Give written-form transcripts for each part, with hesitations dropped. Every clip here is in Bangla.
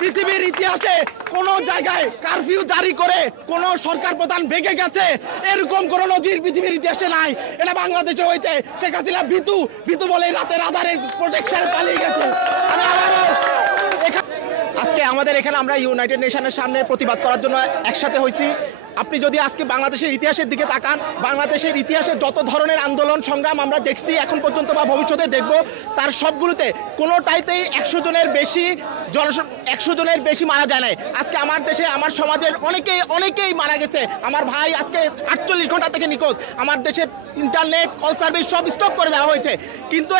পৃথিবীর ইতিহাসে কোনো জায়গায় কারফিউ জারি করে কোনো সরকার প্রধান ভেঙে গেছে এরকম কোনো নজির পৃথিবীর ইতিহাসে নাই। এটা বাংলাদেশে হয়েছে। শেখ হাসিনা ভীতু বলে রাতের আধারে প্রোটেকশন পালিয়ে গেছে। আমি আবারও আজকে আমাদের এখানে আমরা ইউনাইটেড নেশনের সামনে প্রতিবাদ করার জন্য একসাথে হয়েছি। আপনি যদি আজকে বাংলাদেশের ইতিহাসের দিকে তাকান, বাংলাদেশের ইতিহাসে যত ধরনের আন্দোলন সংগ্রাম আমরা দেখছি এখন পর্যন্ত বা ভবিষ্যতে দেখব, তার সবগুলোতে কোনোটাইতেই 100 জনের বেশি মারা যায় নাই। আজকে আমার দেশে আমার সমাজের অনেকেই মারা গেছে। আমার ভাই আজকে 48 ঘন্টা থেকে নিখোঁজ। আমার দেশের ইন্টারনেট কল সার্ভিস সব স্টপ করে দেওয়া হয়েছে, কিন্তু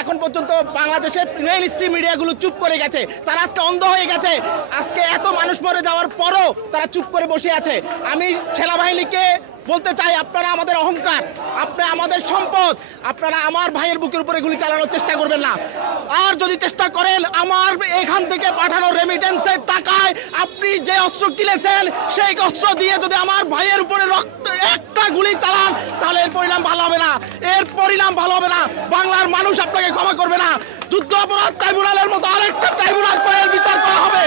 এখন পর্যন্ত বাংলাদেশের মেইন স্ট্রিম মিডিয়াগুলো চুপ করে গেছে। তারা আজকে অন্ধ হয়ে গেছে। আজকে এত মানুষ মরে যাওয়ার পরও তারা চুপ করে বসে আছে। আমি সেনাবাহিনীকে বলতে চাই, আপনারা আমাদের অহংকার, আপনারা আমাদের সম্পদ, আপনারা আমার ভাইয়ের বুকের উপরে গুলি চালানোর চেষ্টা করবেন না। আর যদি চেষ্টা করেন আমার এখান থেকে পাঠানো রেমিটেন্সের টাকায় আপনি যে অস্ত্র কিনেছেন সেই অস্ত্র দিয়ে যদি আমার ভাইয়ের উপরে একটা গুলি চালান তাহলে এর পরিণাম ভালো হবে না। বাংলার মানুষ আপনাকে ক্ষমা করবে না। যুদ্ধ অপরাধ ট্রাইব্যুনালের মতো আরেকটা ট্রাইব্যুনাল করে বিচার করা হবে।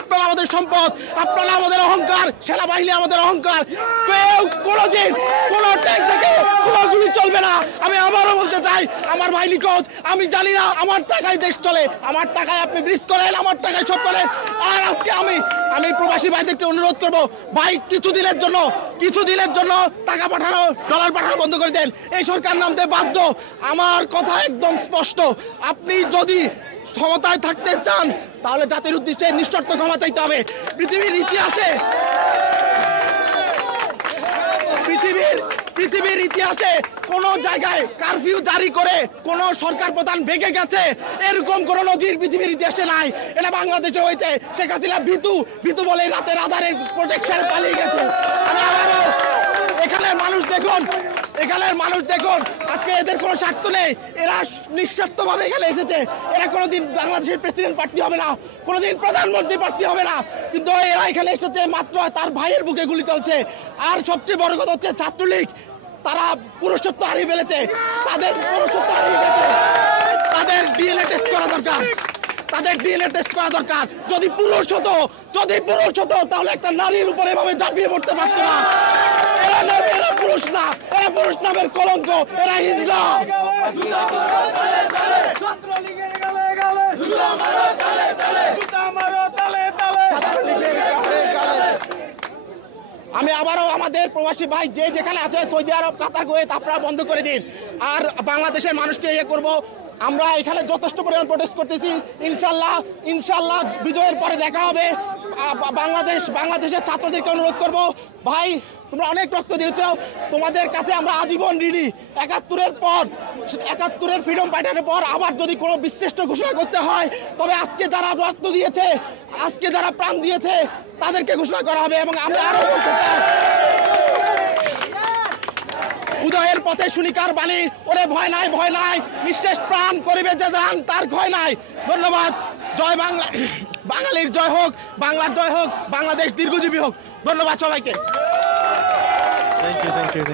আপনারা আমাদের সম্পদ, আপনারা আমাদের অহংকার, সেনাবাহিনী আমাদের অহংকার। কেউ কোনোদিন কোনো ট্যাঙ্ক থেকে কোনো গুলি চলবে না। আমি আবারও বলতে চাই, আমার ভাই নিখোঁজ। আমি জানি না আমার টাকায় দেশ চলে, আমার টাকায় আপনি ব্রিজ করেন, আমার টাকায় সব করেন। আর আজকে আমি প্রবাসী ভাইদেরকে অনুরোধ করব, ভাই কিছুদিনের জন্য টাকা পাঠানো, ডলার পাঠানো বন্ধ করে দেন। এই সরকার নামতে বাধ্য। আমার কথা একদম স্পষ্ট, আপনি যদি ক্ষমতায় থাকতে চান তাহলে জাতির উদ্দেশ্যে নিঃশর্ত ক্ষমা চাইতে হবে। পৃথিবীর ইতিহাসে কোনো জায়গায় কারফিউ জারি করে কোনো সরকার প্রধান ভেঙে গেছে এরকম কোনো নজির পৃথিবীর ইতিহাসে নাই। এটা বাংলাদেশে হয়েছে। শেখ হাসিনা ভীতু বলে রাতের আধারে প্রোটেকশন পালিয়ে গেছে। আমি আবারও এখানের মানুষ দেখুন আজকে এদের কোনো স্বার্থ নেই। এরা নিঃস্বার্থভাবে এখানে এসেছে। এরা কোনোদিন বাংলাদেশের প্রেসিডেন্ট প্রার্থী হবে না, কোনোদিন প্রধানমন্ত্রী প্রার্থী হবে না, কিন্তু এরা এখানে এসেছে মাত্র তার ভাইয়ের বুকে গুলি চলছে। আর সবচেয়ে বড় কথা হচ্ছে ছাত্রলীগ, তারা পুরুষত্ব হারিয়ে ফেলেছে। তাদের পুরুষত্ব হারিয়ে গেছে। তাদের ডিএনএ টেস্ট করা দরকার। যদি পুরুষ হতো তাহলে একটা নারীর উপরে এভাবে ঝাঁপিয়ে পড়তে পারতো না। এরা পুরুষ না, এরা পুরুষ নামের কলঙ্ক, এরা হিজড়া। আমি আবারও আমাদের প্রবাসী ভাই যেখানে আছে সৌদি আরব, কাতার, কুয়েত, আপনারা বন্ধ করে দিন। আর বাংলাদেশের মানুষকে করব, আমরা এখানে যথেষ্ট পরিমাণ প্রোটেস্ট করতেছি। ইনশাল্লাহ বিজয়ের পরে দেখা হবে। বাংলাদেশের ছাত্রদেরকে অনুরোধ করব, ভাই তোমরা অনেক রক্ত দিয়েছ, তোমাদের কাছে আমরা আজীবন ঋণী। 71-এর ফ্রিডম ফাইটারের পর আবার যদি কোনো বিশ্রেষ্ঠ ঘোষণা করতে হয় তবে আজকে যারা রক্ত দিয়েছে, আজকে যারা প্রাণ দিয়েছে তাদেরকে ঘোষণা করা হবে। এবং আমি আরো বলতে চাই, উদয়ের পথে শুনিকার বাণী, ওরে ভয় নাই, নিঃশেষ প্রাণ করিবে যে দান, তার ভয় নাই। ধন্যবাদ। জয় বাংলা, বাঙালির জয় হোক, বাংলার জয় হোক, বাংলাদেশ দীর্ঘজীবী হোক। ধন্যবাদ সবাইকে। Thank you.